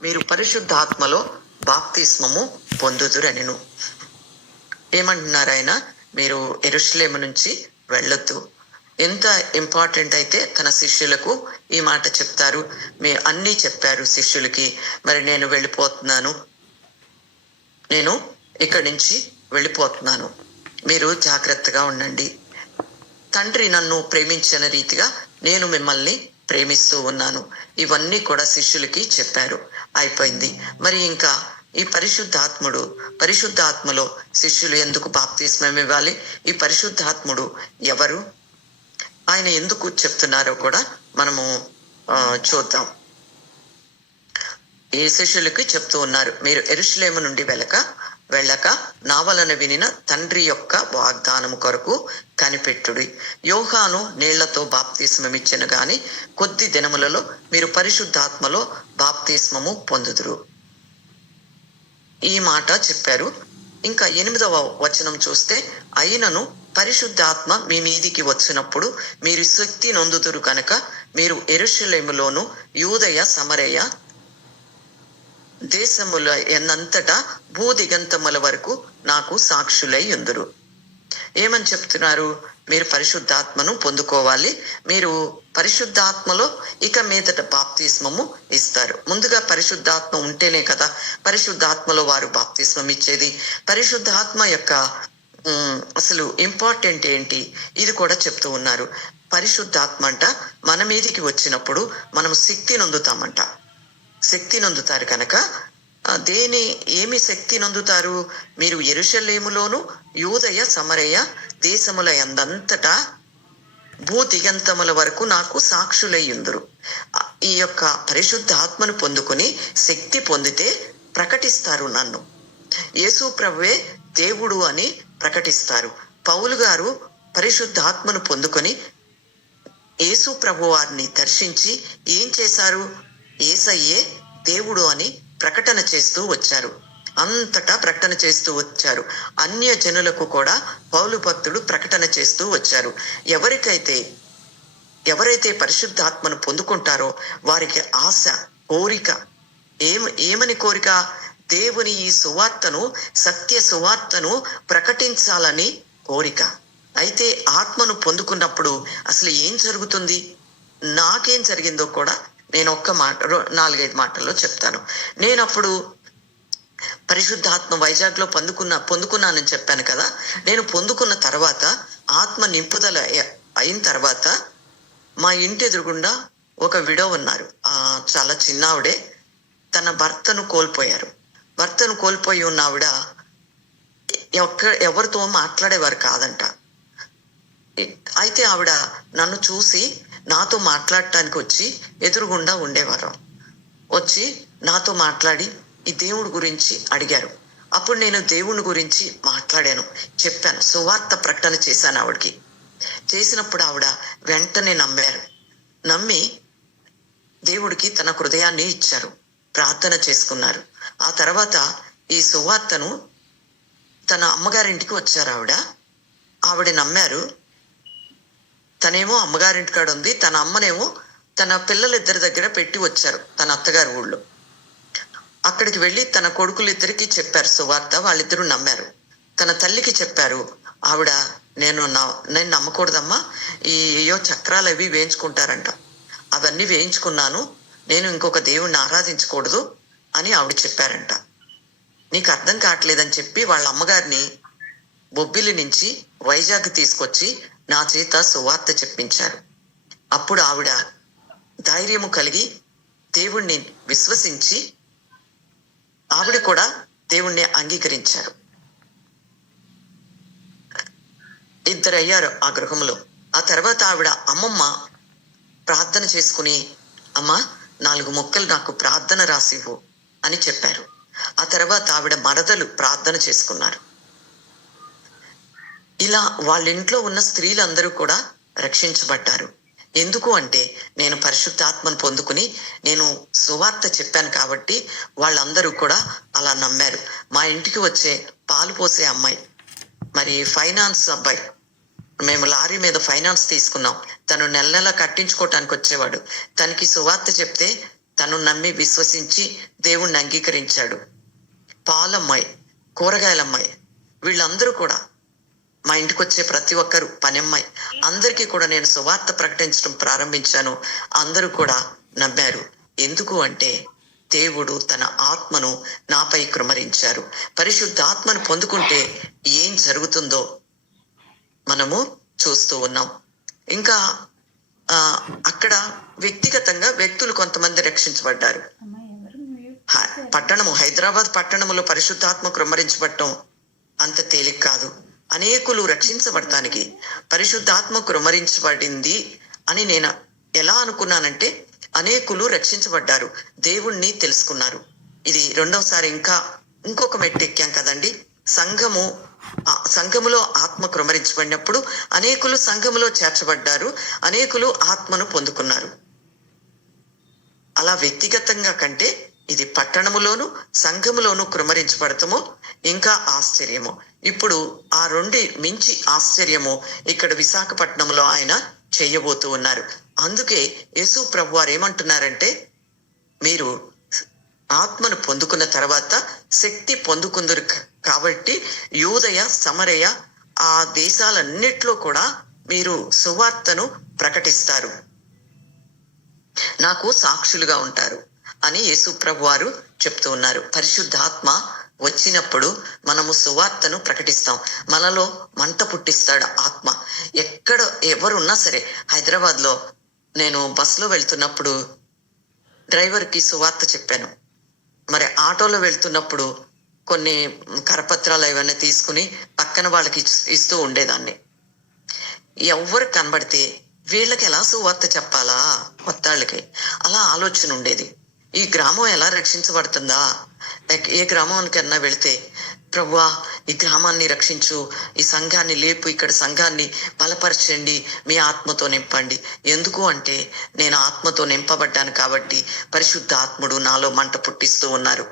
మీరు పరిశుద్ధాత్మలో బాప్తిస్మము పొందుదురనెను. ఏమంటున్నారు ఆయన? మీరు యెరూషలేము నుంచి వెళ్ళొద్దు. ఎంత ఇంపార్టెంట్ అయితే తన శిష్యులకు ఈ మాట చెప్తారు. అన్నీ చెప్పారు శిష్యులకి. మరి నేను వెళ్ళిపోతున్నాను, నేను ఇక్కడి నుంచి వెళ్ళిపోతున్నాను, మీరు జాగ్రత్తగా ఉండండి. తండ్రి నన్ను ప్రేమించిన రీతిగా నేను మిమ్మల్ని ప్రేమిస్తూ ఉన్నాను. ఇవన్నీ కూడా శిష్యులకి చెప్పారు. అయిపోయింది. మరి ఇంకా ఈ పరిశుద్ధాత్మలో శిష్యులు ఎందుకు బాప్తిస్మం ఇవ్వాలి? ఈ పరిశుద్ధాత్ముడు ఎవరు, ఆయన ఎందుకు చెప్తున్నారో కూడా మనము చూద్దాం. ఈ శిష్యులకి చెప్తూ ఉన్నారు, మీరు యెరూషలేము నుండి వెళ్ళక నా వలన వినిన తండ్రి యొక్క వాగ్దానము కొరకు కనిపెట్టుడి. యోహాను నీళ్లతో బాప్తిస్మం ఇచ్చెను గాని కొద్ది దినములలో మీరు పరిశుద్ధాత్మలో బాప్తిస్మము పొందుదురు. ఈ మాట చెప్పారు. ఇంకా 8వ వచనం చూస్తే, అయినను పరిశుద్ధాత్మ మీ మీదికి వచ్చినప్పుడు మీరు శక్తి నొందుదురు కనుక మీరు యెరూషలేములోను యూదయ సమరయ దేశముల ఎన్నంతటా భూదిగంతముల వరకు నాకు సాక్షులై ఉందురు. ఏమని చెప్తున్నారు? మీరు పరిశుద్ధాత్మను పొందుకోవాలి. మీరు పరిశుద్ధాత్మలో ఇక మీదట బాప్తిస్మము ఇస్తారు. ముందుగా పరిశుద్ధాత్మ ఉంటేనే కదా పరిశుద్ధాత్మలో వారు బాప్తిస్మం ఇచ్చేది. పరిశుద్ధాత్మ యొక్క అసలు ఇంపార్టెంట్ ఏంటి, ఇది కూడా చెప్తూ ఉన్నారు. పరిశుద్ధాత్మ అంట మన మీదికి వచ్చినప్పుడు మనం శక్తి నొందుతామంట. శక్తి నొందుతారు కనుక ఏమి శక్తి నొందుతారు? మీరు యెరూషలేములోను యూదయ సమరయ దేశముల యందంతటా భూదిగంతముల వరకు నాకు సాక్షులై ఉందురు. ఈ యొక్క పరిశుద్ధాత్మను పొందుకొని శక్తి పొందితే ప్రకటిస్తారు నన్ను. యేసు ప్రభువే దేవుడు అని ప్రకటిస్తారు. పౌలు గారు పరిశుద్ధాత్మను పొందుకొని యేసు ప్రభు వారిని దర్శించి ఏం చేశారు? యేసయ్యే దేవుడు అని ప్రకటన చేస్తూ వచ్చారు. అంతటా ప్రకటన చేస్తూ వచ్చారు. అన్య జనులకు కూడా పౌలు భక్తుడు ప్రకటన చేస్తూ వచ్చారు. ఎవరైతే పరిశుద్ధాత్మను పొందుకుంటారో వారికి ఆశ, కోరిక ఏమని కోరిక? దేవుని ఈ సువార్తను, సత్య సువార్తను ప్రకటించాలని కోరిక. అయితే ఆత్మను పొందుకున్నప్పుడు అసలు ఏం జరుగుతుంది? నాకేం జరిగిందో కూడా నేను 4-5 మాటల్లో చెప్తాను. నేను అప్పుడు పరిశుద్ధాత్మ వైజాగ్లో పొందుకున్నానని చెప్పాను కదా. నేను పొందుకున్న తర్వాత ఆత్మ నింపుదల అయిన తర్వాత మా ఇంటి ఎదురుగుండా ఒక విడో ఉన్నారు. చాలా చిన్నావిడే. తన భర్తను కోల్పోయి ఉన్న ఆవిడ ఎవరితో మాట్లాడేవారు కాదంట. అయితే ఆవిడ నన్ను చూసి నాతో మాట్లాడటానికి వచ్చి ఎదురుగుండా ఉండేవారు. వచ్చి నాతో మాట్లాడి ఈ దేవుడి గురించి అడిగారు. అప్పుడు నేను దేవుని గురించి మాట్లాడాను, చెప్పాను, సువార్త ప్రకటన చేశాను ఆవిడకి. చేసినప్పుడు ఆవిడ వెంటనే నమ్మి దేవుడికి తన హృదయాన్ని ఇచ్చారు, ప్రార్థన చేసుకున్నారు. ఆ తర్వాత ఈ సువార్తను తన అమ్మగారింటికి వచ్చారు. ఆవిడ నమ్మారు. తనేమో అమ్మగారింటికాడ ఉంది, తన అమ్మనేమో తన పిల్లలిద్దరి దగ్గర పెట్టి వచ్చారు తన అత్తగారి ఊళ్ళో. అక్కడికి వెళ్ళి తన కొడుకులిద్దరికి చెప్పారు సువార్త. వాళ్ళిద్దరూ నమ్మారు. తన తల్లికి చెప్పారు. ఆవిడ నేను నమ్మకూడదమ్మా, ఏయో చక్రాలు అవి వేయించుకుంటారంట, అవన్నీ వేయించుకున్నాను, నేను ఇంకొక దేవుణ్ణి ఆరాధించకూడదు అని ఆవిడ చెప్పారంట. నీకు అర్థం కావట్లేదని చెప్పి వాళ్ళ అమ్మగారిని బొబ్బిలి నుంచి వైజాగ్ తీసుకొచ్చి నా చేత సువార్త చెప్పించారు. అప్పుడు ఆవిడ ధైర్యము కలిగి దేవుణ్ణి విశ్వసించి ఆవిడ కూడా దేవుణ్ణి అంగీకరించారు. 2 అయ్యారు ఆ గృహంలో. ఆ తర్వాత ఆవిడ అమ్మమ్మ ప్రార్థన చేసుకుని, అమ్మ 4 ముక్కలు నాకు ప్రార్థన రాసివ్వు అని చెప్పారు. ఆ తర్వాత ఆవిడ మరదలు ప్రార్థన చేసుకున్నారు. ఇలా వాళ్ళ ఇంట్లో ఉన్న స్త్రీలందరూ కూడా రక్షించబడ్డారు. ఎందుకు అంటే నేను పరిశుద్ధాత్మను పొందుకుని నేను సువార్త చెప్పాను కాబట్టి వాళ్ళందరూ కూడా అలా నమ్మారు. మా ఇంటికి వచ్చే పాలు పోసే అమ్మాయి, మరి ఫైనాన్స్ అబ్బాయి, మేము లారీ మీద ఫైనాన్స్ తీసుకున్నాం, తను నెల కట్టించుకోవటానికి వచ్చేవాడు. తనకి సువార్త చెప్తే తను నమ్మి విశ్వసించి దేవుణ్ణి అంగీకరించాడు. పాలమ్మాయి, కూరగాయలమ్మాయి, వీళ్ళందరూ కూడా, మా ఇంటికి వచ్చే ప్రతి ఒక్కరు, పనమ్మాయి, అందరికీ కూడా నేను సువార్త ప్రకటించడం ప్రారంభించాను. అందరూ కూడా నమ్మారు. ఎందుకు అంటే దేవుడు తన ఆత్మను నాపై కృమరించారు. పరిశుద్ధాత్మను పొందుకుంటే ఏం జరుగుతుందో మనము చూస్తూ ఉన్నాం. ఇంకా అక్కడ వ్యక్తిగతంగా వ్యక్తులు కొంతమంది రక్షించబడ్డారు. హైదరాబాద్ పట్టణములో పరిశుద్ధాత్మ కృమ్మరించబడటం అంత తేలిక కాదు. అనేకులు రక్షించబడటానికి పరిశుద్ధాత్మ కృమ్మరించబడింది అని నేను ఎలా అనుకున్నానంటే, అనేకులు రక్షించబడ్డారు, దేవుణ్ణి తెలుసుకున్నారు. ఇది రెండవసారి ఇంకొక మెట్టు ఎక్కాం కదండి. సంఘములో ఆత్మ కృమ్మరించబడినప్పుడు అనేకులు సంఘములో చేర్చబడ్డారు, అనేకులు ఆత్మను పొందుకున్నారు. అలా వ్యక్తిగతంగా కంటే ఇది పట్టణములోను సంఘములోను కృమ్మరించబడటము ఇంకా ఆశ్చర్యము. ఇప్పుడు ఆ రెండు మించి ఆశ్చర్యము ఇక్కడ విశాఖపట్నంలో ఆయన చేయబోతూ ఉన్నారు. అందుకే యేసు ప్రభు వారు ఏమంటున్నారంటే, మీరు ఆత్మను పొందుకున్న తర్వాత శక్తి పొందుకుందరు కాబట్టి యూదయ సమరయ ఆ దేశాలన్నిట్లో కూడా మీరు సువార్తను ప్రకటిస్తారు, నాకు సాక్షులుగా ఉంటారు అని యేసు ప్రభు వారు చెప్తూ ఉన్నారు. పరిశుద్ధాత్మ వచ్చినప్పుడు మనము సువార్తను ప్రకటిస్తాం. మనలో మంట పుట్టిస్తాడు ఆత్మ. ఎక్కడ ఎవరున్నా సరే, హైదరాబాద్లో నేను బస్సులో వెళ్తున్నప్పుడు డ్రైవర్కి సువార్త చెప్పాను. మరి ఆటోలో వెళ్తున్నప్పుడు కొన్ని కరపత్రాలు ఏమైనా తీసుకుని పక్కన వాళ్ళకి ఇస్తూ ఉండేదాన్ని. ఎవరు కనబడితే వీళ్ళకి ఎలా సువార్త చెప్పాలా, కొత్తాళ్ళకి అలా ఆలోచన ఉండేది. ఈ గ్రామం ఎలా రక్షించబడుతుందా, ఏ గ్రామానికన్నా వెళితే, ప్రభువా ఈ గ్రామాన్ని రక్షించు, ఈ సంఘాన్ని లేపు, ఇక్కడ సంఘాన్ని బలపరచండి, మీ ఆత్మతో నింపండి. ఎందుకు అంటే నేను ఆత్మతో నింపబడ్డాను కాబట్టి పరిశుద్ధ ఆత్ముడు నాలో మంట పుట్టిస్తూ ఉన్నారు.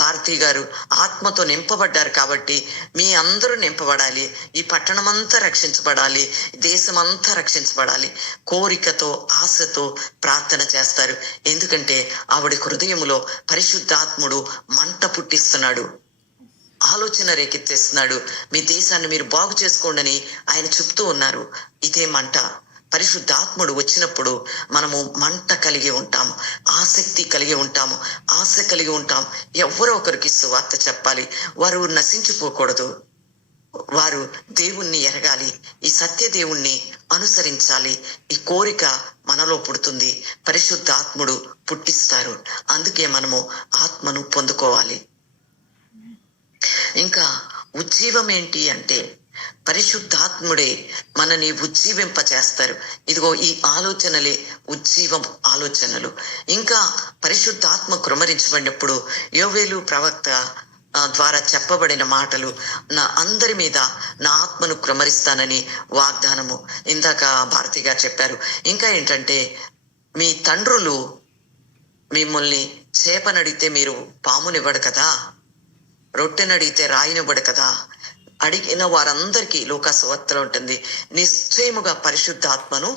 భారతీ గారు ఆత్మతో నింపబడ్డారు కాబట్టి మీ అందరూ నింపబడాలి, ఈ పట్టణమంతా రక్షించబడాలి, దేశమంతా రక్షించబడాలి కోరికతో ఆశతో ప్రార్థన చేస్తారు. ఎందుకంటే ఆవిడ హృదయములో పరిశుద్ధాత్ముడు మంట పుట్టిస్తున్నాడు, ఆలోచన రేకెత్తేస్తున్నాడు. మీ దేశాన్ని మీరు బాగు చేసుకోండి అని ఆయన చెప్తూ ఉన్నారు. ఇదే మంట. పరిశుద్ధాత్ముడు వచ్చినప్పుడు మనము మంట కలిగి ఉంటాము, ఆసక్తి కలిగి ఉంటాము, ఆశ కలిగి ఉంటాం. ఎవరో ఒకరికి సువార్త చెప్పాలి, వారు నశించిపోకూడదు, వారు దేవుణ్ణి ఎరగాలి, ఈ సత్య దేవుణ్ణి అనుసరించాలి. ఈ కోరిక మనలో పుడుతుంది, పరిశుద్ధాత్ముడు పుట్టిస్తారు. అందుకే మనము ఆత్మను పొందుకోవాలి. ఇంకా ఉజ్జీవం ఏంటి అంటే పరిశుద్ధాత్ముడే మనని ఉజ్జీవింప చేస్తారు. ఇదిగో ఈ ఆలోచనలే ఉజ్జీవం ఆలోచనలు. ఇంకా పరిశుద్ధాత్మ కృమ్మరించబడినప్పుడు యోవేలు ప్రవక్త ద్వారా చెప్పబడిన మాటలు, నా అందరి మీద నా ఆత్మను కృమ్మరిస్తానని వాగ్దానము ఇందాక భారతి గారు చెప్పారు. ఇంకా ఏంటంటే, మీ తండ్రులు మిమ్మల్ని చేపనడిగితే మీరు పామునివ్వడు కదా, రొట్టెనడిగితే రాయినివ్వడు కదా. అడిగిన వారందరికీ లోకాసువార్తలో ఉంటుంది, నిశ్చయముగా పరిశుద్ధాత్మను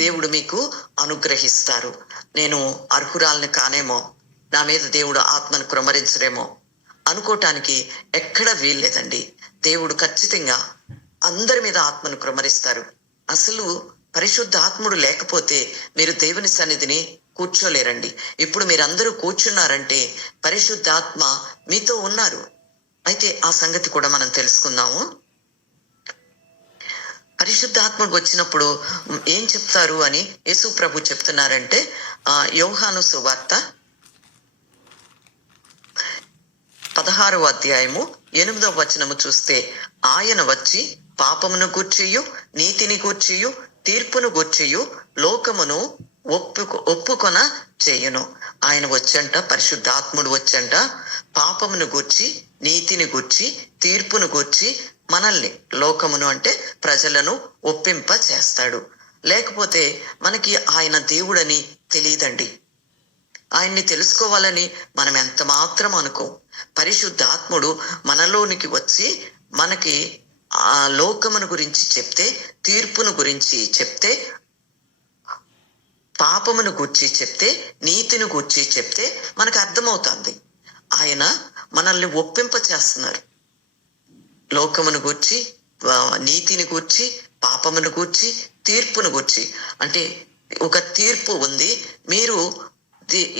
దేవుడు మీకు అనుగ్రహిస్తారు. నేను అర్హురాలని కానేమో, నా మీద దేవుడు ఆత్మను కృమ్మరించరేమో అనుకోవటానికి ఎక్కడ వీల్లేదండి. దేవుడు ఖచ్చితంగా అందరి మీద ఆత్మను కృమ్మరిస్తారు. అసలు పరిశుద్ధాత్ముడు లేకపోతే మీరు దేవుని సన్నిధిని కూర్చోలేరండి. ఇప్పుడు మీరందరూ కూర్చున్నారంటే పరిశుద్ధాత్మ మీతో ఉన్నారు. అయితే ఆ సంగతి కూడా మనం తెలుసుకుందాము. పరిశుద్ధాత్ముడు వచ్చినప్పుడు ఏం చెప్తారు అని యేసు ప్రభు చెప్తున్నారంటే, యోహాను సువార్త 16వ అధ్యాయము 8వ వచనము చూస్తే, ఆయన వచ్చి పాపమును గూర్చియు నీతిని గూర్చియు తీర్పును గూర్చియు లోకమును ఒప్పుకొన చేయును. ఆయన వచ్చంట, పరిశుద్ధాత్ముడు వచ్చంట, పాపమును గూర్చి నీతిని గూర్చి తీర్పును గూర్చి మనల్ని, లోకమును అంటే ప్రజలను ఒప్పింప చేస్తాడు. లేకపోతే మనకి ఆయన దేవుడని తెలియదండి. ఆయన్ని తెలుసుకోవాలని మనం ఎంత మాత్రం అనుకో. పరిశుద్ధాత్ముడు మనలోనికి వచ్చి మనకి ఆ లోకమును గురించి చెప్తే, తీర్పును గురించి చెప్తే, పాపమును గూర్చి చెప్తే, నీతిని గూర్చి చెప్తే మనకు అర్థమవుతుంది. ఆయన మనల్ని ఒప్పింప చేస్తున్నారు. లోకమును గూర్చి, నీతిని గూర్చి, పాపమును గూర్చి, తీర్పును గూర్చి. అంటే ఒక తీర్పు ఉంది. మీరు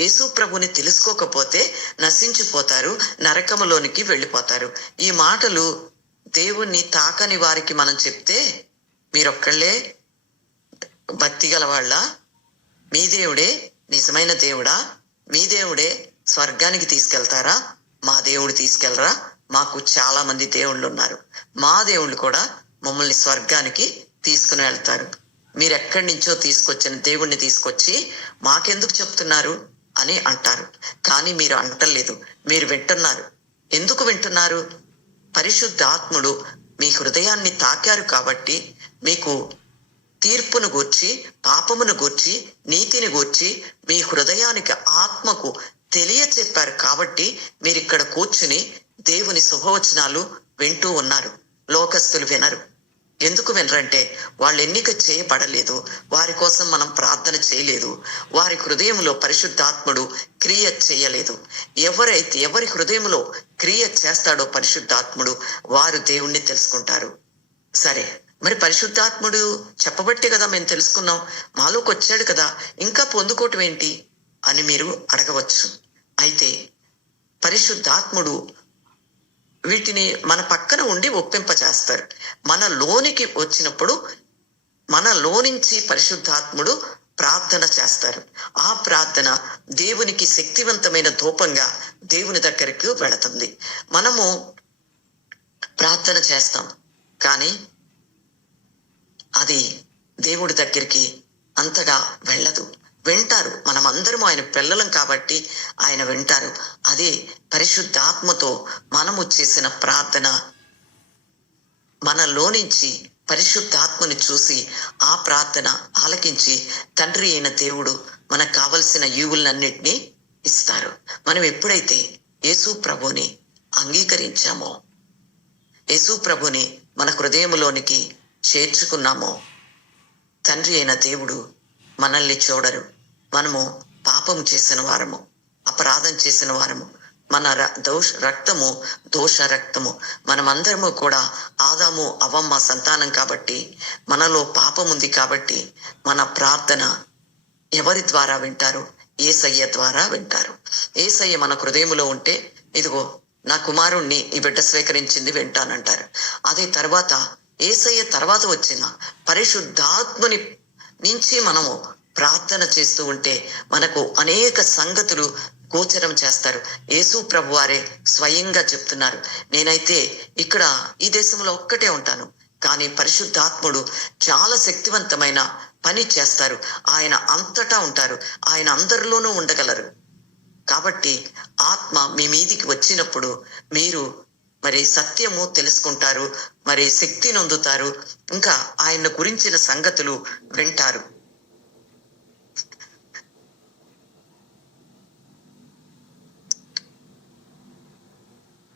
యేసు ప్రభుని తెలుసుకోకపోతే నశించిపోతారు, నరకములోనికి వెళ్ళిపోతారు. ఈ మాటలు దేవుణ్ణి తాకని వారికి మనం చెప్తే, మీరొక్కళ్ళే భక్తి గలవాళ్ళ? మీ దేవుడే నిజమైన దేవుడా? మీ దేవుడే స్వర్గానికి తీసుకెళ్తారా? మా దేవుడు తీసుకెళ్లరా? మాకు చాలా మంది దేవుళ్ళు ఉన్నారు. మా దేవుళ్ళు కూడా మమ్మల్ని స్వర్గానికి తీసుకుని వెళ్తారు. మీరు ఎక్కడి నుంచో తీసుకొచ్చిన దేవుణ్ణి తీసుకొచ్చి మాకెందుకు చెప్తున్నారు అని అంటారు. కానీ మీరు అంటలేదు, మీరు వింటున్నారు. ఎందుకు వింటున్నారు? పరిశుద్ధాత్ముడు మీ హృదయాన్ని తాకారు కాబట్టి మీకు తీర్పును గూర్చి, పాపమును గూర్చి, నీతిని గూర్చి మీ హృదయానికి, ఆత్మకు తెలియచెప్పారు కాబట్టి మీరు ఇక్కడ కూర్చుని దేవుని శుభవచనాలు వింటూ ఉన్నారు. లోకస్తులు వినరు. ఎందుకు వినరంటే వాళ్ళు ఎన్నిక చేయబడలేదు. వారి కోసం మనం ప్రార్థన చేయలేదు. వారి హృదయంలో పరిశుద్ధాత్ముడు క్రియ చేయలేదు. ఎవరి హృదయంలో క్రియ చేస్తాడో పరిశుద్ధాత్ముడు, వారు దేవుణ్ణి తెలుసుకుంటారు. సరే, మరి పరిశుద్ధాత్ముడు చెప్పబట్టే కదా మేము తెలుసుకున్నాం, మాలోకి వచ్చాడు కదా, ఇంకా పొందుకోవటం ఏంటి అని మీరు అడగవచ్చు. అయితే పరిశుద్ధాత్ముడు వీటిని మన పక్కన ఉండి ఒప్పింపజేస్తారు. మన లోనికి వచ్చినప్పుడు మనలో నుంచి పరిశుద్ధాత్ముడు ప్రార్థన చేస్తారు. ఆ ప్రార్థన దేవునికి శక్తివంతమైన ధూపంగా దేవుని దగ్గరికి వెళుతుంది. మనము ప్రార్థన చేస్తాం, కానీ అది దేవుడి దగ్గరికి అంతగా వెళ్ళదు. వింటారు, మనమందరం ఆయన పిల్లలం కాబట్టి ఆయన వింటారు. అదే పరిశుద్ధాత్మతో మనము చేసిన ప్రార్థన మనలో నుంచి పరిశుద్ధాత్మని చూసి ఆ ప్రార్థన ఆలకించి తండ్రి అయిన దేవుడు మనకు కావలసిన ఈవులన్నిటినీ ఇస్తారు. మనం ఎప్పుడైతే యేసు ప్రభుని అంగీకరించామో, యేసు ప్రభుని మన హృదయంలోనికి చేర్చుకున్నామో, తండ్రి అయిన దేవుడు మనల్ని చూడరు. మనము పాపం చేసిన వారము, అపరాధం చేసిన వారము, మన దోష రక్తము మనమందరము కూడా ఆదాము అవ్వమ్మ సంతానం కాబట్టి మనలో పాపం ఉంది కాబట్టి మన ప్రార్థన ఎవరి ద్వారా వింటారు? యేసయ్య ద్వారా వింటారు. యేసయ్య మన హృదయంలో ఉంటే, ఇదిగో నా కుమారుణ్ణి ఈ బిడ్డ స్వీకరించింది, వింటానంటారు. అదే తర్వాత యేసయ్య తర్వాత వచ్చిన పరిశుద్ధాత్మని నుంచి మనము ప్రార్థన చేస్తూ ఉంటే మనకు అనేక సంగతులు గోచరం చేస్తారు. యేసు ప్రభు వారే స్వయంగా చెప్తున్నారు, నేనైతే ఇక్కడ ఈ దేశంలో ఒక్కటే ఉంటాను, కానీ పరిశుద్ధాత్ముడు చాలా శక్తివంతమైన పని చేస్తారు. ఆయన అంతటా ఉంటారు, ఆయన అందరిలోనూ ఉండగలరు. కాబట్టి ఆత్మ మీ మీదికి వచ్చినప్పుడు మీరు మరి సత్యము తెలుసుకుంటారు, మరి శక్తి నొందుతారు, ఇంకా ఆయన గురించిన సంగతులు వింటారు.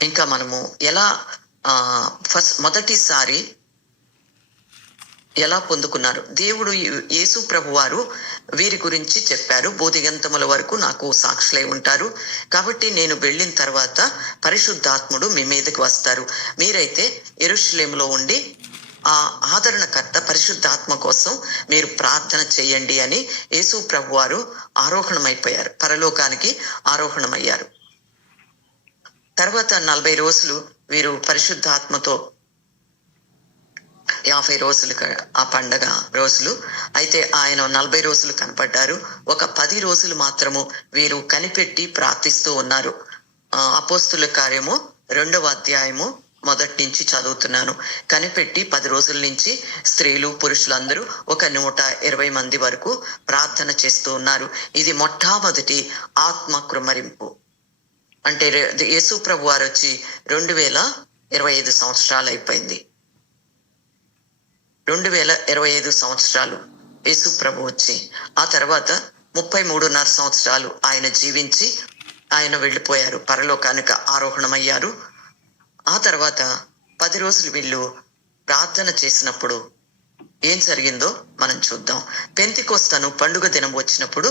ఇంకా మనము ఎలా మొదటిసారి ఎలా పొందుకున్నారు? దేవుడు యేసు ప్రభు వారు వీరి గురించి చెప్పారు, బోధిగంతముల వరకు నాకు సాక్షులై ఉంటారు, కాబట్టి నేను వెళ్ళిన తర్వాత పరిశుద్ధాత్ముడు మీ మీదకి వస్తారు. మీరైతే యెరూషలేములో ఉండి ఆ ఆదరణకర్త పరిశుద్ధాత్మ కోసం మీరు ప్రార్థన చేయండి అని యేసు ప్రభు వారు ఆరోహణమైపోయారు, పరలోకానికి ఆరోహణమయ్యారు. తర్వాత 40 రోజులు వీరు పరిశుద్ధాత్మతో 50 రోజులు ఆ పండగ రోజులు. అయితే ఆయన 40 రోజులు కనపడ్డారు. ఒక 10 రోజులు మాత్రము వీరు కనిపెట్టి ప్రార్థిస్తూ ఉన్నారు. అపోస్తుల కార్యము 2వ అధ్యాయము మొదటి నుంచి చదువుతున్నాను. కనిపెట్టి 10 రోజుల నుంచి స్త్రీలు పురుషులందరూ ఒక 120 మంది వరకు ప్రార్థన చేస్తూ ఉన్నారు. ఇది మొట్టమొదటి ఆత్మ కృమ్మరింపు. అంటే యేసు ప్రభు వారు వచ్చి 2025 సంవత్సరాలు అయిపోయింది. 2025 సంవత్సరాలు యేసు ప్రభు వచ్చి, ఆ తర్వాత 33.5 సంవత్సరాలు ఆయన జీవించి ఆయన వెళ్ళిపోయారు, పరలోకానికి ఆరోహణమయ్యారు. ఆ తర్వాత 10 రోజులు వీళ్ళు ప్రార్థన చేసినప్పుడు ఏం జరిగిందో మనం చూద్దాం. పెంతెకొస్తను పండుగ దినం వచ్చినప్పుడు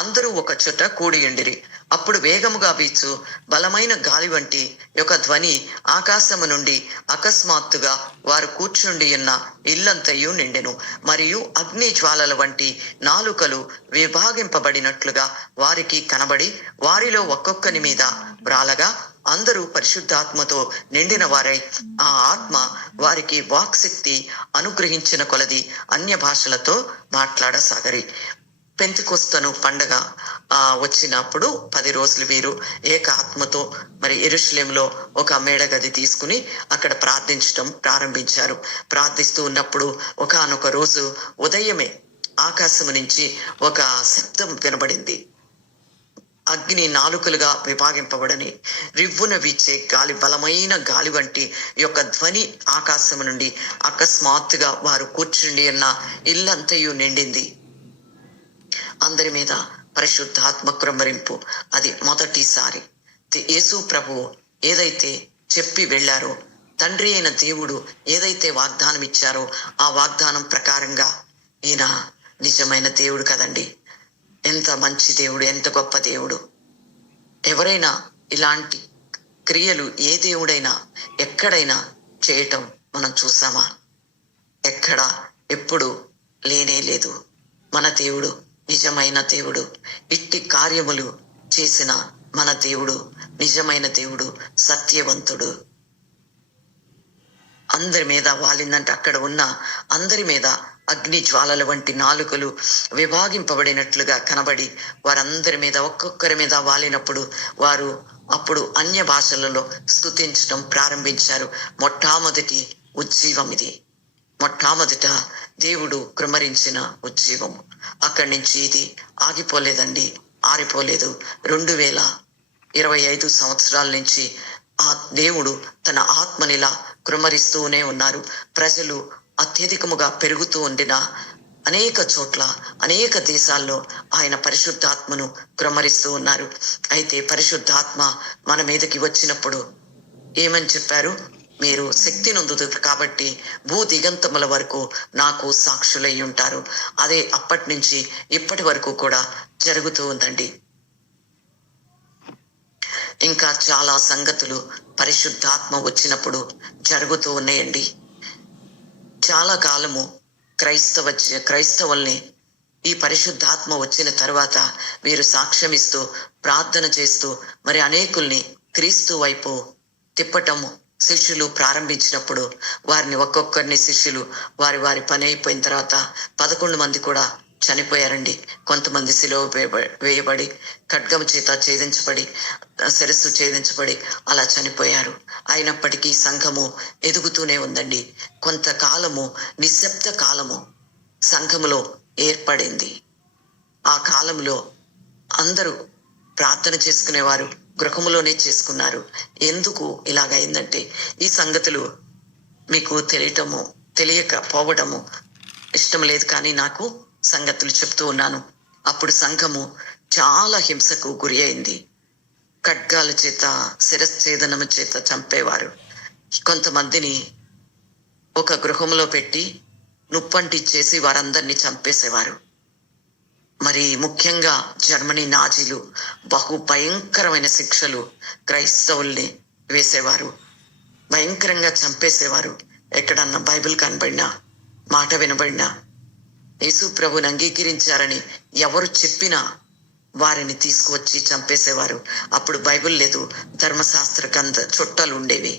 అందరూ ఒక చోట కూడియుండిరి. అప్పుడు వేగముగా వీచు బలమైన గాలి వంటి ఒక ధ్వని ఆకాశము నుండి అకస్మాత్తుగా వారు కూర్చుండి ఉన్న ఇల్లంతయు నిండెను. మరియు అగ్ని జ్వాలల వంటి నాలుకలు విభాగింపబడినట్లుగా వారికి కనబడి వారిలో ఒక్కొక్కని మీద వ్రాలగా అందరూ పరిశుద్ధాత్మతో నిండిన వారై ఆ ఆత్మ వారికి వాక్శక్తి అనుగ్రహించిన కొలది అన్య భాషలతో మాట్లాడసాగరి. పెంతెకొస్తను పండగ వచ్చినప్పుడు 10 రోజులు వీరు ఏక ఆత్మతో మరి యెరూషలేములో ఒక మేడగది తీసుకుని అక్కడ ప్రార్థించడం ప్రారంభించారు. ప్రార్థిస్తూ ఉన్నప్పుడు ఒకానొక రోజు ఉదయమే ఆకాశము నుంచి ఒక శబ్దం వినబడింది. అగ్ని నాలుకలుగా విభాగింపబడని రివ్వున వీచే గాలి బలమైన గాలి వంటి యొక్క ధ్వని ఆకాశము నుండి అకస్మాత్తుగా వారు కూర్చుండి ఉన్న ఇల్లంతయు నిండింది. అందరి మీద పరిశుద్ధాత్మ కృమ్మరింపు. అది మొదటిసారి. యేసు ప్రభువు ఏదైతే చెప్పి వెళ్ళారో, తండ్రి అయిన దేవుడు ఏదైతే వాగ్దానం ఇచ్చారో ఆ వాగ్దానం ప్రకారంగా ఈయన నిజమైన దేవుడు కదండి. ఎంత మంచి దేవుడు, ఎంత గొప్ప దేవుడు. ఎవరైనా ఇలాంటి క్రియలు ఏ దేవుడైనా ఎక్కడైనా చేయటం మనం చూసామా? ఎక్కడ ఎప్పుడు లేనే లేదు. మన దేవుడు నిజమైన దేవుడు. ఇట్టి కార్యములు చేసిన మన దేవుడు నిజమైన దేవుడు, సత్యవంతుడు. అందరి మీద వాలిందంటే అక్కడ ఉన్న అందరి మీద అగ్ని జ్వాలల వంటి నాలుకలు విభాగింపబడినట్లుగా కనబడి వారందరి మీద ఒక్కొక్కరి మీద వాలినప్పుడు వారు అప్పుడు అన్య భాషలలో స్తుతించడం ప్రారంభించారు. మొట్టమొదటి ఉజ్జీవం ఇది. మొట్టమొదట దేవుడు కృమ్మరించిన ఉజ్జీవము. అక్కడి నుంచి ఇది ఆగిపోలేదండి, ఆరిపోలేదు. 2025 సంవత్సరాల నుంచి ఆ దేవుడు తన ఆత్మనిలా కృమ్మరిస్తూనే ఉన్నారు. ప్రజలు అత్యధికముగా పెరుగుతూ ఉండిన అనేక చోట్ల అనేక దేశాల్లో ఆయన పరిశుద్ధాత్మను కృమ్మరిస్తూ ఉన్నారు. అయితే పరిశుద్ధాత్మ మన మీదకి వచ్చినప్పుడు ఏమని చెప్పారు? మీరు శక్తి నొందుదురు కాబట్టి భూ దిగంతముల వరకు నాకు సాక్షులై ఉంటారు. అదే అప్పటి నుంచి ఇప్పటి వరకు కూడా జరుగుతూ ఉందండి. ఇంకా చాలా సంగతులు పరిశుద్ధాత్మ వచ్చినప్పుడు జరుగుతూ ఉన్నాయండి. చాలా కాలము క్రైస్తవుల్ని ఈ పరిశుద్ధాత్మ వచ్చిన తర్వాత వీరు సాక్ష్యమిస్తూ ప్రార్థన చేస్తూ మరి అనేకుల్ని క్రీస్తు వైపు తిప్పటము శిష్యులు ప్రారంభించినప్పుడు వారిని ఒక్కొక్కరిని శిష్యులు వారి పని అయిపోయిన తర్వాత 11 మంది కూడా చనిపోయారండి. కొంతమంది సిలువ వేయబడి ఖడ్గము చేత ఛేదించబడి శిరస్సు ఛేదించబడి అలా చనిపోయారు. అయినప్పటికీ సంఘము ఎదుగుతూనే ఉందండి. కొంతకాలము నిశ్శబ్ద కాలము సంఘములో ఏర్పడింది. ఆ కాలంలో అందరూ ప్రార్థన చేసుకునేవారు గృహములోనే చేసుకున్నారు. ఎందుకు ఇలాగైందంటే ఈ సంగతులు మీకు తెలియకపోవడము ఇష్టం లేదు, కానీ నాకు సంగతులు చెప్తూ ఉన్నాను. అప్పుడు సంఘము చాలా హింసకు గురి అయింది. ఖడ్గాల చేత శిరశ్ఛేదనము చేత చంపేవారు. కొంతమందిని ఒక గృహంలో పెట్టి నుప్పంటిచ్చేసి వారందరినీ చంపేసేవారు. మరి ముఖ్యంగా జర్మనీ నాజీలు బహు భయంకరమైన శిక్షలు క్రైస్తవుల్ని వేసేవారు. భయంకరంగా చంపేసేవారు. ఎక్కడన్నా బైబిల్ కనబడినా మాట వినబడినా యేసు ప్రభుని అంగీకరించారని ఎవరు చెప్పినా వారిని తీసుకువచ్చి చంపేసేవారు. అప్పుడు బైబిల్ లేదు, ధర్మశాస్త్ర చుట్టాలు ఉండేవి.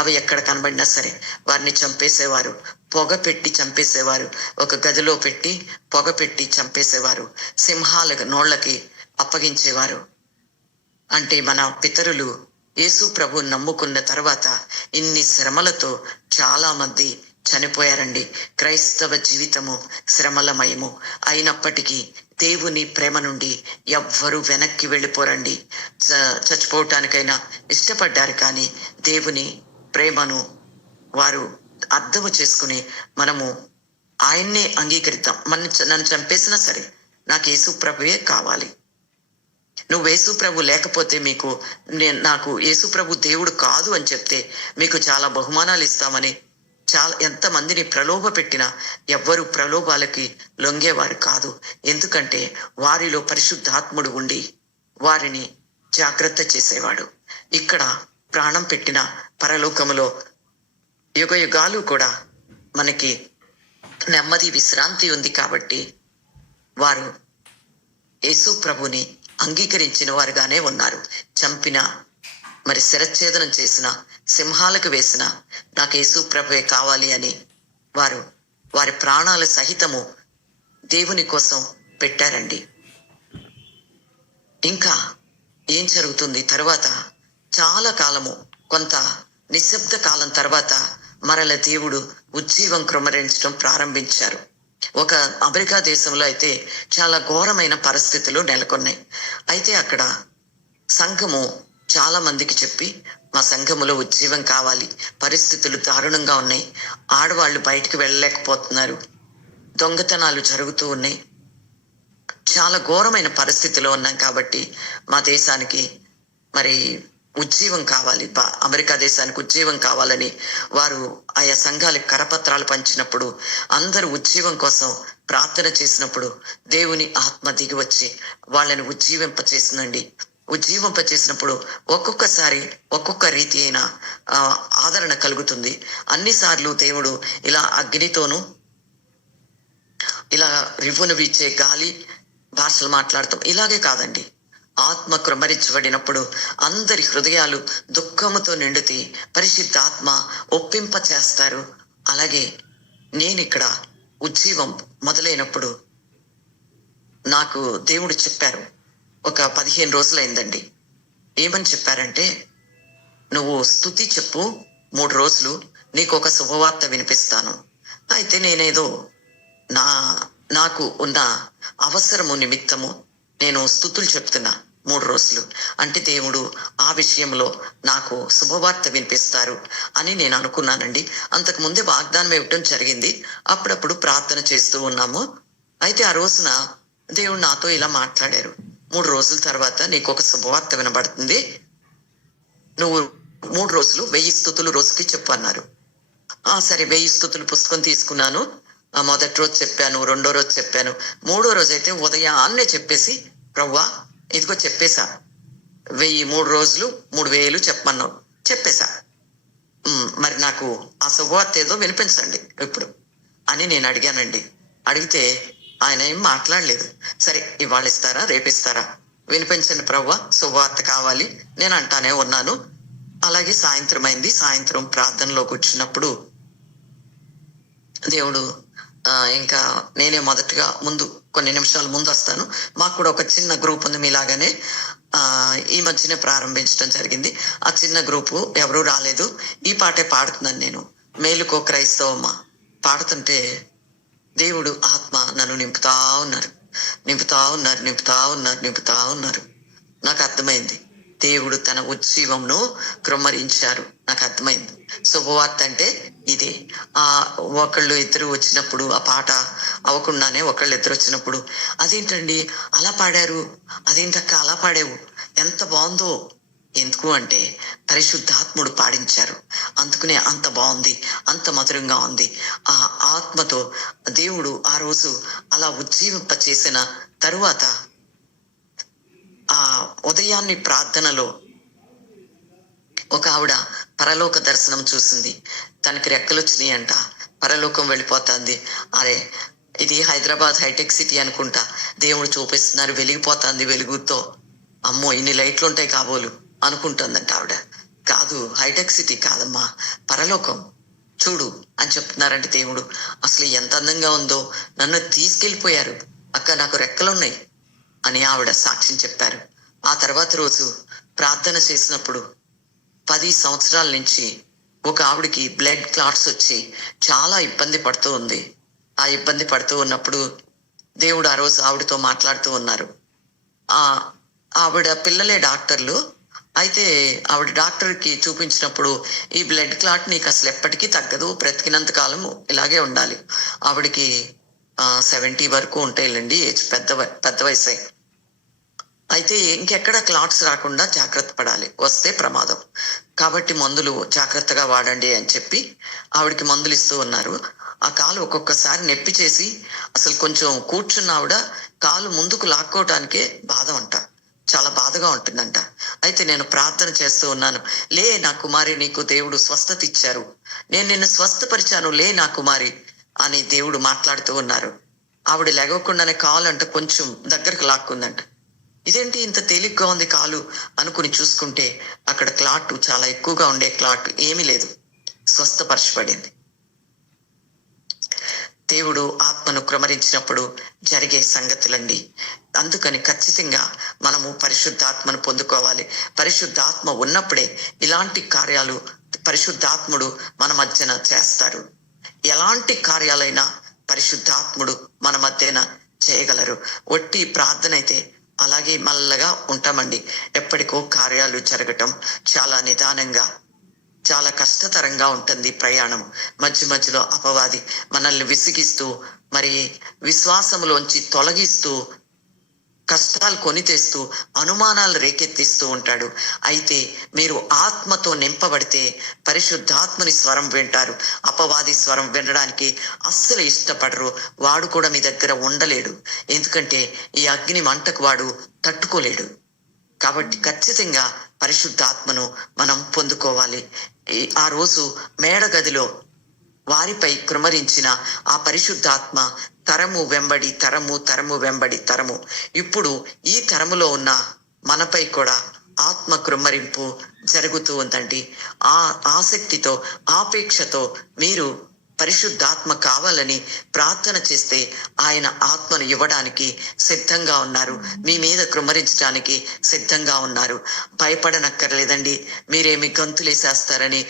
అవి ఎక్కడ కనబడినా సరే వారిని చంపేసేవారు. పొగ పెట్టి చంపేసేవారు. ఒక గదిలో పెట్టి పొగ పెట్టి చంపేసేవారు. సింహాల నోళ్ళకి అప్పగించేవారు. అంటే మన పితరులు యేసు ప్రభుని నమ్ముకున్న తర్వాత ఇన్ని శ్రమలతో చాలా మంది చనిపోయారండి. క్రైస్తవ జీవితము శ్రమలమయము. అయినప్పటికీ దేవుని ప్రేమ నుండి ఎవ్వరూ వెనక్కి వెళ్ళిపోరండి. చచ్చిపోవటానికైనా ఇష్టపడ్డారు, కానీ దేవుని ప్రేమను వారు అర్థము చేసుకుని మనము ఆయన్నే అంగీకరిద్దాం. నన్ను చంపేసినా సరే నాకు యేసు ప్రభువే కావాలి. నువ్వు యేసు ప్రభు లేకపోతే నాకు యేసు ప్రభు దేవుడు కాదు అని చెప్తే మీకు చాలా బహుమానాలు ఇస్తామని చాలా ఎంతమందిని ప్రలోభ పెట్టినా ఎవ్వరు ప్రలోభాలకి లొంగేవారు కాదు. ఎందుకంటే వారిలో పరిశుద్ధాత్ముడు ఉండి వారిని జాగ్రత్త చేసేవాడు. ఇక్కడ ప్రాణం పెట్టిన పరలోకములో యుగ యుగాలు కూడా మనకి నెమ్మది విశ్రాంతి ఉంది. కాబట్టి వారు యేసు ప్రభుని అంగీకరించిన వారుగానే ఉన్నారు. చంపిన, మరి శిరచ్ఛేదనం చేసిన, సింహాలకు వేసిన నాకు యేసు ప్రభువే కావాలి అని వారు వారి ప్రాణాల సహితము దేవుని కోసం పెట్టారండి. ఇంకా ఏం జరుగుతుంది తర్వాత? చాలా కాలము, కొంత నిశ్శబ్ద కాలం తర్వాత మరల దేవుడు ఉజ్జీవం కృమ్మరించడం ప్రారంభించారు. ఒక అమెరికా దేశంలో అయితే చాలా ఘోరమైన పరిస్థితులు నెలకొన్నాయి. అయితే అక్కడ సంఘము చాలా మందికి చెప్పి, మా సంఘములో ఉజ్జీవం కావాలి, పరిస్థితులు దారుణంగా ఉన్నాయి, ఆడవాళ్ళు బయటికి వెళ్ళలేకపోతున్నారు, దొంగతనాలు జరుగుతూ ఉన్నాయి, చాలా ఘోరమైన పరిస్థితిలో ఉన్నాం, కాబట్టి మా దేశానికి మరి ఉజ్జీవం కావాలి, అమెరికా దేశానికి ఉజ్జీవం కావాలని వారు ఆయా సంఘాలకు కరపత్రాలు పంచినప్పుడు, అందరూ ఉజ్జీవం కోసం ప్రార్థన చేసినప్పుడు దేవుని ఆత్మ దిగి వచ్చి వాళ్ళని ఉజ్జీవింపచేసిందండి. ఉజ్జీవింపచేసినప్పుడు ఒక్కొక్కసారి ఒక్కొక్క రీతి అయిన ఆదరణ కలుగుతుంది. అన్నిసార్లు దేవుడు ఇలా అగ్నితోనూ, ఇలా రివ్వును వీచే గాలి భాషలు మాట్లాడతాం, ఇలాగే కాదండి. ఆత్మ కృమరించబడినప్పుడు అందరి హృదయాలు దుఃఖముతో నిండితే పరిశుద్ధాత్మ ఒప్పింప చేస్తారు. అలాగే నేను ఇక్కడ ఉజ్జీవం మొదలైనప్పుడు నాకు దేవుడు చెప్పారు, ఒక 15 రోజులైందండి. ఏమని చెప్పారంటే, నువ్వు స్తుతి చెప్పు 3 రోజులు, నీకు ఒక శుభవార్త వినిపిస్తాను. అయితే నేనేదో నాకు ఉన్న అవసరము నిమిత్తము నేను స్తుతులు చెప్తున్నా 3 రోజులు. అంటే దేవుడు ఆ విషయంలో నాకు శుభవార్త వినిపిస్తారు అని నేను అనుకున్నానండి. అంతకు ముందే వాగ్దానం ఇవ్వటం జరిగింది. అప్పుడప్పుడు ప్రార్థన చేస్తూ ఉన్నాము. అయితే ఆ రోజున దేవుడు నాతో ఇలా మాట్లాడారు, 3 రోజుల తర్వాత నీకు ఒక శుభవార్త వినబడుతుంది, నువ్వు 3 రోజులు 1000 స్తుతులు రోజుకి చెప్పు అన్నారు. సరే, 1000 స్తుతులు పుస్తకం తీసుకున్నాను. మొదటి రోజు చెప్పాను, రెండో రోజు చెప్పాను, మూడో రోజు అయితే ఉదయాన్నే చెప్పేసి, ప్రవ్వా ఇదిగో చెప్పేశా, 1000 3 రోజులు 3000 చెప్పమన్నావు, చెప్పేశా, మరి నాకు ఆ శుభవార్త ఏదో వినిపించండి ఇప్పుడు అని నేను అడిగానండి. అడిగితే ఆయన ఏం మాట్లాడలేదు. సరే, ఇవాళ ఇస్తారా, రేపిస్తారా, వినిపించండి ప్రవ్వా, శుభవార్త కావాలి, నేను అంటానే ఉన్నాను. అలాగే సాయంత్రం అయింది. సాయంత్రం ప్రార్థనలో కూర్చున్నప్పుడు దేవుడు ఇంకా నేనే మొదటగా ముందు కొన్ని నిమిషాల ముందు వస్తాను. మాకు కూడా ఒక చిన్న గ్రూప్ ఉంది, మీలాగానే ఈ మధ్యనే ప్రారంభించడం జరిగింది. ఆ చిన్న గ్రూపు ఎవరూ రాలేదు. ఈ పాటే పాడుతున్నాను నేను, మేలుకో క్రైస్తవమ్మ పాడుతుంటే దేవుడు ఆత్మ నన్ను నింపుతా ఉన్నారు. నాకు అర్థమైంది, దేవుడు తన ఉజ్జీవంను కృమ్మరించారు. నాకు అర్థమైంది, శుభవార్త అంటే ఇదే. ఒకళ్ళు ఇద్దరు వచ్చినప్పుడు, ఆ పాట అవ్వకుండానే ఒకళ్ళు ఇద్దరు వచ్చినప్పుడు, అదేంటండి అలా పాడారు, అదేంటక్క అలా పాడావు, ఎంత బాగుందో. ఎందుకు అంటే పరిశుద్ధాత్ముడు పాడించారు, అందుకనే అంత బాగుంది, అంత మధురంగా ఉంది. ఆ ఆత్మతో దేవుడు ఆ రోజు అలా ఉజ్జీవింప చేసిన తరువాత ఆ ఉదయాన్ని ప్రార్థనలో ఒక ఆవిడ పరలోక దర్శనం చూసింది. తనకి రెక్కలు వచ్చినాయి అంట, పరలోకం వెళ్ళిపోతుంది. అరే, ఇది హైదరాబాద్ హైటెక్ సిటీ అనుకుంటా, దేవుడు చూపిస్తున్నారు, వెలిగిపోతుంది వెలుగుతో, అమ్మో ఇన్ని లైట్లు ఉంటాయి కాబోలు అనుకుంటుందంట ఆవిడ. కాదు, హైటెక్ సిటీ కాదమ్మా, పరలోకం చూడు అని చెప్తున్నారంటే దేవుడు అసలు ఎంత అందంగా ఉందో, నన్ను తీసుకెళ్ళిపోయారు అక్క, నాకు రెక్కలున్నాయి అని ఆవిడ సాక్ష్యం చెప్పారు. ఆ తర్వాత రోజు ప్రార్థన చేసినప్పుడు 10 సంవత్సరాల నుంచి ఒక ఆవిడకి బ్లడ్ క్లాట్స్ వచ్చి చాలా ఇబ్బంది పడుతూ ఉంది. ఆ ఇబ్బంది పడుతూ ఉన్నప్పుడు దేవుడు ఆ రోజు ఆవిడతో మాట్లాడుతూ ఉన్నారు. ఆవిడ పిల్లలే డాక్టర్లు. అయితే ఆవిడ డాక్టర్కి చూపించినప్పుడు, ఈ బ్లడ్ క్లాట్ నీకు అసలు ఎప్పటికీ తగ్గదు, బ్రతికినంత కాలం ఇలాగే ఉండాలి. ఆవిడకి 70 వరకు ఉంటాయిలేండి, ఏజ్ పెద్ద వయసే. అయితే ఇంకెక్కడ క్లాట్స్ రాకుండా జాగ్రత్త పడాలి, వస్తే ప్రమాదం. కాబట్టి మందులు జాగ్రత్తగా వాడండి అని చెప్పి ఆవిడకి మందులు ఇస్తూ ఉన్నారు. ఆ కాలు ఒక్కొక్కసారి నొప్పి చేసి అసలు కొంచెం కూర్చున్న ఆవిడ కాలు ముందుకు లాక్కోవటానికే బాధ అంట, చాలా బాధగా ఉంటుందంట. అయితే నేను ప్రార్థన చేస్తూ ఉన్నాను, లే నా కుమారి, నీకు దేవుడు స్వస్థత ఇచ్చారు, నేను నిన్ను స్వస్థపరిచాను, లే నా కుమారి అని దేవుడు మాట్లాడుతూ ఉన్నారు. ఆవిడ లేగకుండానే కాలు అంట కొంచెం దగ్గరకు లాక్కుందంట. ఇదేంటి ఇంత తేలిగ్గా ఉంది కాలు అనుకుని చూసుకుంటే అక్కడ క్లాట్, చాలా ఎక్కువగా ఉండే క్లాట్ ఏమీ లేదు, స్వస్థపరచబడింది. దేవుడు ఆత్మను క్రమరించినప్పుడు జరిగే సంగతులండి. అందుకని ఖచ్చితంగా మనము పరిశుద్ధాత్మను పొందుకోవాలి. పరిశుద్ధాత్మ ఉన్నప్పుడే ఇలాంటి కార్యాలు పరిశుద్ధాత్ముడు మన మధ్యన చేస్తారు. ఎలాంటి కార్యాలైనా పరిశుద్ధాత్ముడు మన మధ్యన చేయగలరు. ఒట్టి ప్రార్థన అయితే అలాగే మల్లగా ఉంటామండి. ఎప్పటికో కార్యాలు జరగటం చాలా నిదానంగా, చాలా కష్టతరంగా ఉంటుంది ప్రయాణం. మధ్య మధ్యలో అపవాది మనల్ని విసిగిస్తూ, మరి విశ్వాసములోంచి తొలగిస్తూ, కష్టాలు కొని తెస్తూ, అనుమానాలు రేకెత్తిస్తూ ఉంటాడు. అయితే మీరు ఆత్మతో నింపబడితే పరిశుద్ధాత్మని స్వరం వింటారు. అపవాది స్వరం వినడానికి అస్సలు ఇష్టపడరు. వాడు కూడా మీ దగ్గర ఉండలేడు, ఎందుకంటే ఈ అగ్ని మంటకు వాడు తట్టుకోలేడు. కాబట్టి ఖచ్చితంగా పరిశుద్ధాత్మను మనం పొందుకోవాలి. ఆ రోజు మేడగదిలో వారిపై కృమరించిన ఆ పరిశుద్ధాత్మ తరము వెంబడి తరము, తరము వెంబడి తరము, ఇప్పుడు ఈ తరములో ఉన్న మనపై కూడా ఆత్మ కృమ్మరింపు జరుగుతూ ఉందండి. ఆ ఆసక్తితో, ఆపేక్షతో మీరు పరిశుద్ధాత్మ కావాలని ప్రార్థన చేస్తే ఆయన ఆత్మను ఇవ్వడానికి సిద్ధంగా ఉన్నారు, మీ మీద కృమ్మరించడానికి సిద్ధంగా ఉన్నారు. భయపడనక్కర్లేదండి. మీరేమి గంతులేసేస్తారని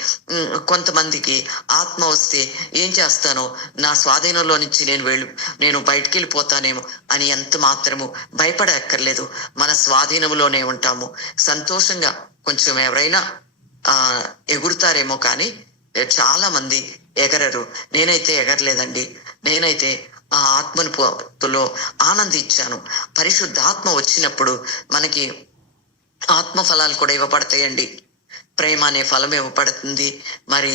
కొంతమందికి ఆత్మ వస్తే ఏం చేస్తానో, నా స్వాధీనంలో నుంచి నేను బయటికి వెళ్ళిపోతానేమో అని ఎంత మాత్రము భయపడక్కర్లేదు. మన స్వాధీనంలోనే ఉంటాము. సంతోషంగా కొంచెం ఎవరైనా ఎగురుతారేమో, కానీ చాలా మంది ఎగరరు. నేనైతే ఎగరలేదండి. నేనైతే ఆ ఆత్మలో ఆనందించాను. పరిశుద్ధాత్మ వచ్చినప్పుడు మనకి ఆత్మ ఫలాలు కూడా ఇవ్వబడతాయండి. ప్రేమ అనే ఫలం ఇవ్వబడుతుంది, మరి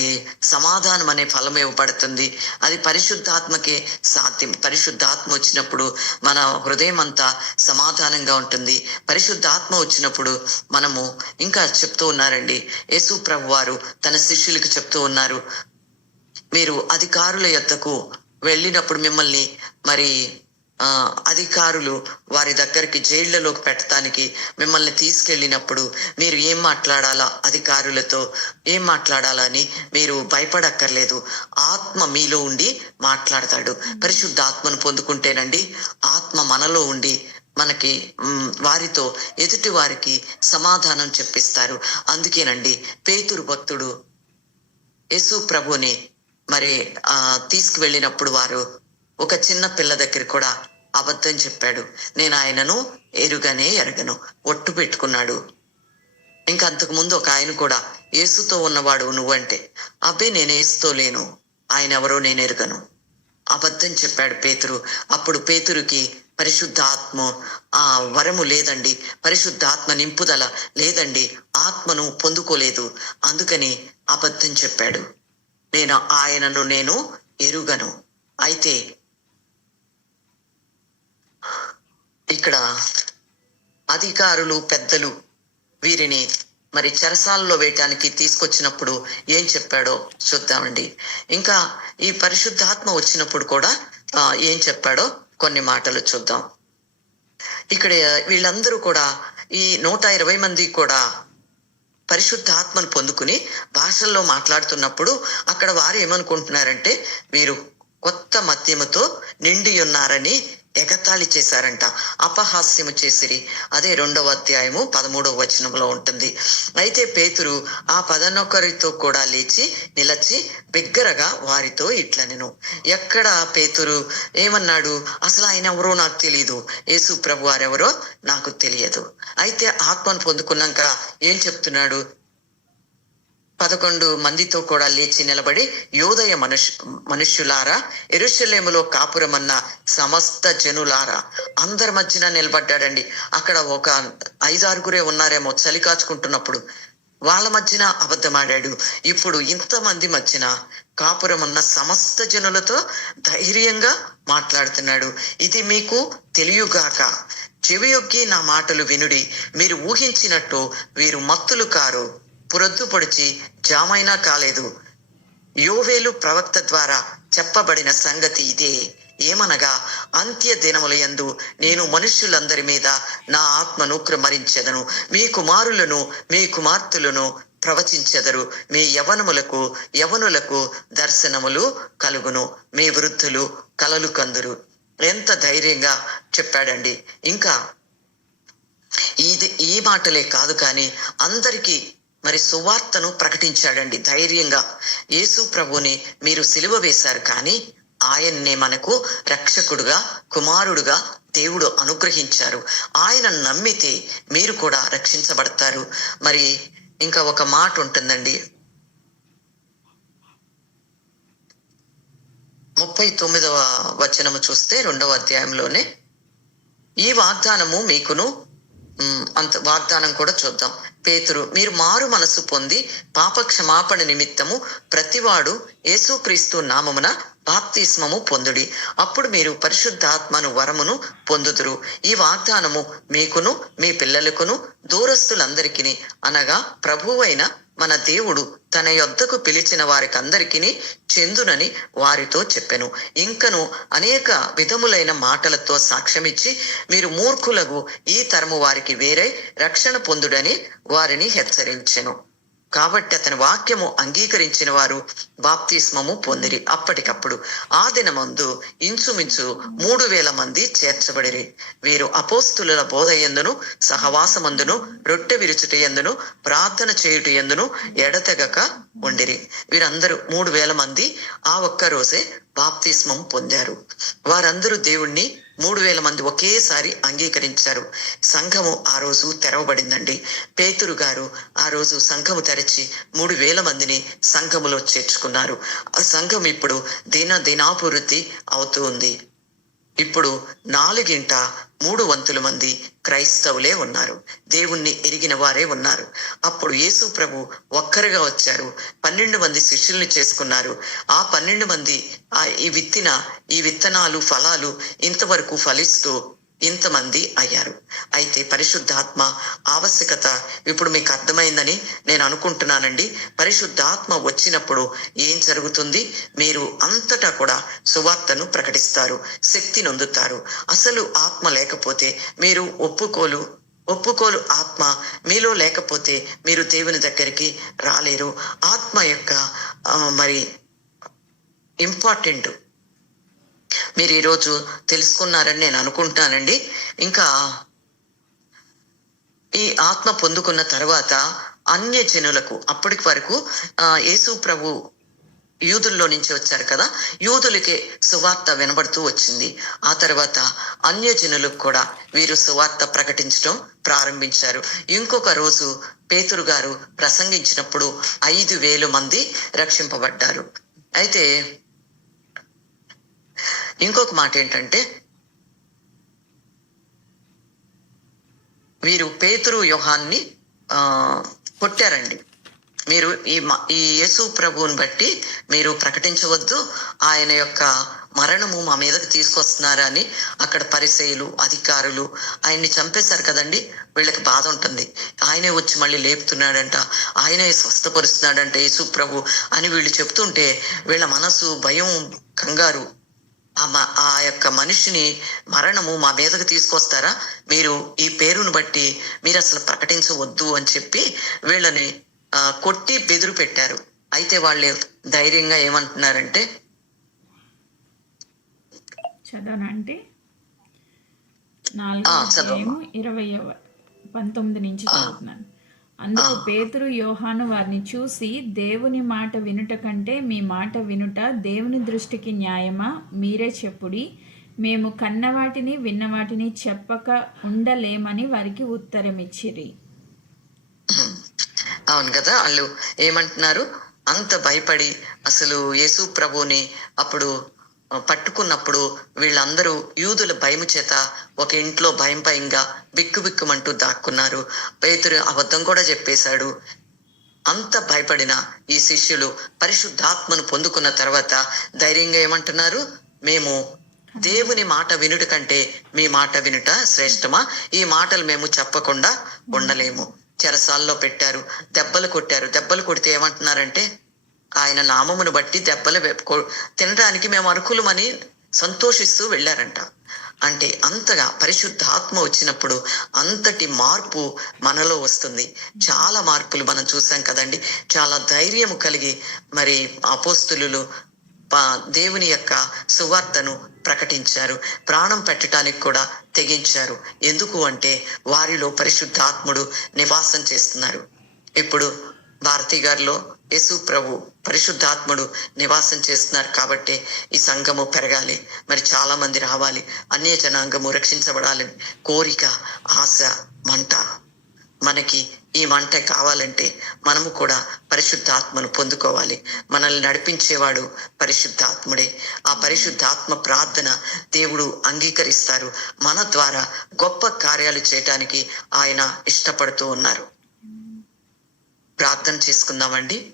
సమాధానం అనే ఫలం ఇవ్వబడుతుంది. అది పరిశుద్ధాత్మకే సాధ్యం. పరిశుద్ధాత్మ వచ్చినప్పుడు మన హృదయం అంతా సమాధానంగా ఉంటుంది. పరిశుద్ధాత్మ వచ్చినప్పుడు మనము ఇంకా చెప్తూ ఉన్నారండి, యేసు ప్రభు వారు తన శిష్యులకు చెప్తూ ఉన్నారు, మీరు అధికారుల యొద్దకు వెళ్ళినప్పుడు మిమ్మల్ని మరి అధికారులు వారి దగ్గరికి జైళ్లలోకి పెట్టడానికి మిమ్మల్ని తీసుకెళ్ళినప్పుడు మీరు ఏం మాట్లాడాలా, అధికారులతో ఏం మాట్లాడాలా అని మీరు భయపడక్కర్లేదు. ఆత్మ మీలో ఉండి మాట్లాడతాడు. పరిశుద్ధాత్మను పొందుకుంటేనండి ఆత్మ మనలో ఉండి మనకి వారితో, ఎదుటి వారికి సమాధానం చెప్పిస్తారు. అందుకేనండి పేతురు భక్తుడు యేసు ప్రభుని మరి తీసుకువెళ్ళినప్పుడు వారు ఒక చిన్న పిల్ల దగ్గర కూడా అబద్ధం చెప్పాడు. నేను ఆయనను ఎరగను ఒట్టు పెట్టుకున్నాడు. ఇంకా అంతకు ముందు ఒక ఆయన కూడా, యేసుతో ఉన్నవాడు నువ్వంటే, అబ్బే నేను యేసుతో లేను, ఆయన ఎవరో నేను ఎరగను, అబద్ధం చెప్పాడు పేతురు. అప్పుడు పేతురుకి పరిశుద్ధాత్మ వరము లేదండి, పరిశుద్ధాత్మ నింపుదల లేదండి, ఆత్మను పొందుకోలేదు. అందుకని అబద్ధం చెప్పాడు, నేను ఎరుగను. అయితే ఇక్కడ అధికారులు, పెద్దలు వీరిని మరి చెరసాలలో వేయటానికి తీసుకొచ్చినప్పుడు ఏం చెప్పాడో చూద్దామండి. ఇంకా ఈ పరిశుద్ధాత్మ వచ్చినప్పుడు కూడా ఏం చెప్పాడో కొన్ని మాటలు చూద్దాం. ఇక్కడ వీళ్ళందరూ కూడా, ఈ 120 మంది కూడా పరిశుద్ధాత్మను పొందుకుని భాషల్లో మాట్లాడుతున్నప్పుడు అక్కడ వారు ఏమనుకుంటున్నారంటే, వీరు కొత్త మద్యముతో నిండి ఉన్నారని ఎగతాళి చేశారంట, అపహాస్యము చేసిరి. అదే 2వ అధ్యాయము 13వ వచనంలో ఉంటుంది. అయితే పేతురు ఆ 11 కూడా లేచి నిలచి బిగ్గరగా వారితో ఇట్లనెను. ఎక్కడ పేతురు ఏమన్నాడు? అసలు ఆయన ఎవరో నాకు తెలియదు, యేసు ప్రభు వారెవరో నాకు తెలియదు. అయితే ఆత్మను పొందుకున్నాక ఏం చెప్తున్నాడు? 11 మందితో కూడా లేచి నిలబడి, యోదయ మనుష్యులారా, యెరూషలేములో కాపురమన్న సమస్త జనులారా, అందరి మధ్యన నిలబడ్డాడండి. అక్కడ ఒక 5-6 ఉన్నారేమో చలి కాచుకుంటున్నప్పుడు, వాళ్ళ మధ్యన అబద్ధమాడాడు. ఇప్పుడు ఇంతమంది మధ్యన కాపురమన్న సమస్త జనులతో ధైర్యంగా మాట్లాడుతున్నాడు. ఇది మీకు తెలియగాక, చెవియొగ్గి నా మాటలు వినుడి. మీరు ఊహించినట్టు వీరు మత్తులు కారు, పురొద్దు పొడిచి జామైనా కాలేదు. యోవేలు ప్రవక్త ద్వారా చెప్పబడిన సంగతి ఇదే. ఏమనగా, అంత్య దినముల యందు నేను మనుష్యులందరి మీద నా ఆత్మను కృమ్మరించెదను. మీ కుమారులను మీ కుమార్తెలను ప్రవచించెదరు. మీ యవనులకు దర్శనములు కలుగును. మీ వృద్ధులు కలలు కందురు. ఎంత ధైర్యంగా చెప్పాడండి. ఇంకా ఈ మాటలే కాదు కానీ అందరికీ మరి సువార్తను ప్రకటించాడండి ధైర్యంగా. యేసు ప్రభుని మీరు సిలువ వేశారు, కానీ ఆయన్నే మనకు రక్షకుడుగా, కుమారుడుగా దేవుడు అనుగ్రహించారు. ఆయన నమ్మితే మీరు కూడా రక్షించబడతారు. మరి ఇంకా ఒక మాట ఉంటుందండి, 39వ వచనము చూస్తే 2వ అధ్యాయంలోనే ఈ వాగ్దానము మీకును, అంత వాగ్దానం కూడా చూద్దాం. పేతురు, మీరు మారు మనసు పొంది పాప క్షమాపణ నిమిత్తము ప్రతివాడు యేసుక్రీస్తు నామమున బాప్తిస్మము పొందుడి. అప్పుడు మీరు పరిశుద్ధాత్మను వరమును పొందుదురు. ఈ వాగ్దానము మీకును మీ పిల్లలకును దూరస్తులందరికీ, అనగా ప్రభువైన మన దేవుడు తన యొద్దకు పిలిచిన వారికి అందరికీ చెందునని వారితో చెప్పెను. ఇంకను అనేక విధములైన మాటలతో సాక్ష్యమిచ్చి, మీరు మూర్ఖులకు ఈ తరము వారికి వేరై రక్షణ పొందుడని వారిని హెచ్చరించెను. కాబట్టి అతని వాక్యము అంగీకరించిన వారు బాప్తిస్మము పొందిరి. అప్పటికప్పుడు ఆ దినమందు ఇంచుమించు 3000 మంది చేర్చబడిరి. వీరు అపోస్తుల బోధ యందును, సహవాసమందును, రొట్టె విరుచుట యందును, ప్రార్థన చేయుట యందును ఎడతెగక ఉండిరి. వీరందరూ 3000 మంది ఆ ఒక్క రోజే బాప్తిస్మం పొందారు. వారందరూ దేవుణ్ణి 3000 మంది ఒకేసారి అంగీకరించారు. సంఘము ఆ రోజు తెరవబడిందండి. పేతురు గారు ఆ రోజు సంఘము తెరచి 3000 మందిని సంఘములో చేర్చుకున్నారు. ఆ సంఘం ఇప్పుడు దినాభివృద్ధి అవుతూ ఉంది. ఇప్పుడు 4/3 మంది క్రైస్తవులే ఉన్నారు, దేవుణ్ణి ఎరిగిన వారే ఉన్నారు. అప్పుడు యేసు ప్రభు ఒక్కరిగా వచ్చారు, 12 మంది శిష్యుల్ని చేసుకున్నారు. ఆ 12 మంది ఈ విత్తనాలు, ఫలాలు ఇంతవరకు ఫలిస్తూ ఇంతమంది అయ్యారు. అయితే పరిశుద్ధాత్మ ఆవశ్యకత ఇప్పుడు మీకు అర్థమైందని నేను అనుకుంటున్నానండి. పరిశుద్ధాత్మ వచ్చినప్పుడు ఏం జరుగుతుంది? మీరు అంతటా కూడా సువార్తను ప్రకటిస్తారు, శక్తి నొందుతారు. అసలు ఆత్మ లేకపోతే మీరు ఒప్పుకోలు ఆత్మ మీలో లేకపోతే మీరు దేవుని దగ్గరికి రాలేరు. ఆత్మ యొక్క మరి ఇంపార్టెంట్ మీరు ఈరోజు తెలుసుకున్నారని నేను అనుకుంటున్నానండి. ఇంకా ఈ ఆత్మ పొందుకున్న తర్వాత అన్య జనులకు, అప్పటికి వరకు యేసు ప్రభు యూదుల్లో నుంచి వచ్చారు కదా, యూదులకే సువార్త వినబడుతూ వచ్చింది. ఆ తర్వాత అన్యజనులకు కూడా వీరు సువార్త ప్రకటించడం ప్రారంభించారు. ఇంకొక రోజు పేతురు గారు ప్రసంగించినప్పుడు 5000 మంది రక్షింపబడ్డారు. అయితే ఇంకొక మాట ఏంటంటే, వీరు పేతురు యోహాన్ని కొట్టారండి. మీరు ఈ యేసు ప్రభువుని బట్టి మీరు ప్రకటించవద్దు, ఆయన యొక్క మరణము మా మీదకి తీసుకొస్తున్నారని అక్కడ పరిసయ్యులు, అధికారులు ఆయన్ని చంపేశారు కదండి. వీళ్ళకి బాధ ఉంటుంది. ఆయనే వచ్చి మళ్ళీ లేపుతున్నాడంట, ఆయనే స్వస్థపరుస్తున్నాడంట యేసు ప్రభు అని వీళ్ళు చెప్తుంటే వీళ్ళ మనసు భయం, కంగారు. ఆ యొక్క మనిషిని మరణము మా మీదకు తీసుకొస్తారా, మీరు ఈ పేరును బట్టి మీరు అసలు ప్రకటించవద్దు అని చెప్పి వీళ్ళని కొట్టి బెదిరి పెట్టారు. అయితే వాళ్ళు ధైర్యంగా ఏమంటున్నారంటే, చదవనంటే 4:19 నుంచి చదువుతున్నాను. అందుకు పేతురు యోహాను వారిని చూసి, దేవుని మాట వినుట కంటే మీ మాట వినుట దేవుని దృష్టికి న్యాయమా? మీరే చెప్పుడి. మేము కన్నవాటిని విన్నవాటిని చెప్పక ఉండలేమని వారికి ఉత్తరమిచ్చిరి. అవును కదా. వాళ్ళు ఏమంటున్నారు, అంత భయపడి అసలు యేసు ప్రభుని అప్పుడు పట్టుకున్నప్పుడు వీళ్ళందరూ యూదుల భయము చేత ఒక ఇంట్లో భయం భయంగా బిక్కుబిక్కుమంటూ దాక్కున్నారు. పేతురు అబద్ధం కూడా చెప్పేశాడు. అంత భయపడిన ఈ శిష్యులు పరిశుద్ధాత్మను పొందుకున్న తర్వాత ధైర్యంగా ఏమంటున్నారు, మేము దేవుని మాట వినుట కంటే మీ మాట వినుట శ్రేష్టమా, ఈ మాటలు మేము చెప్పకుండా ఉండలేము. చెరసాల్లో పెట్టారు, దెబ్బలు కొట్టారు. దెబ్బలు కొడితే ఏమంటున్నారంటే, ఆయన నామమును బట్టి దెబ్బలు తినడానికి మేము అర్హులమని సంతోషిస్తూ వెళ్ళారంట. అంటే అంతగా పరిశుద్ధాత్మ వచ్చినప్పుడు అంతటి మార్పు మనలో వస్తుంది. చాలా మార్పులు మనం చూసాం కదండి. చాలా ధైర్యం కలిగి మరి అపోస్తులు దేవుని యొక్క సువార్తను ప్రకటించారు. ప్రాణం పెట్టడానికి కూడా తెగించారు. ఎందుకు అంటే వారిలో పరిశుద్ధాత్ముడు నివాసం చేస్తున్నారు. ఇప్పుడు భారతి గారిలో యేసు ప్రభు పరిశుద్ధాత్ముడు నివాసం చేస్తున్నారు కాబట్టి ఈ సంఘము పెరగాలి, మరి చాలా మంది రావాలి, అన్య జనాంగము రక్షించబడాలని కోరిక, ఆశ, మంట. మనకి ఈ మంట కావాలంటే మనము కూడా పరిశుద్ధాత్మను పొందుకోవాలి. మనల్ని నడిపించేవాడు పరిశుద్ధాత్ముడే. ఆ పరిశుద్ధాత్మ ప్రార్థన దేవుడు అంగీకరిస్తారు. మన ద్వారా గొప్ప కార్యాలు చేయటానికి ఆయన ఇష్టపడుతూ ఉన్నారు. ప్రార్థన చేసుకుందామండి.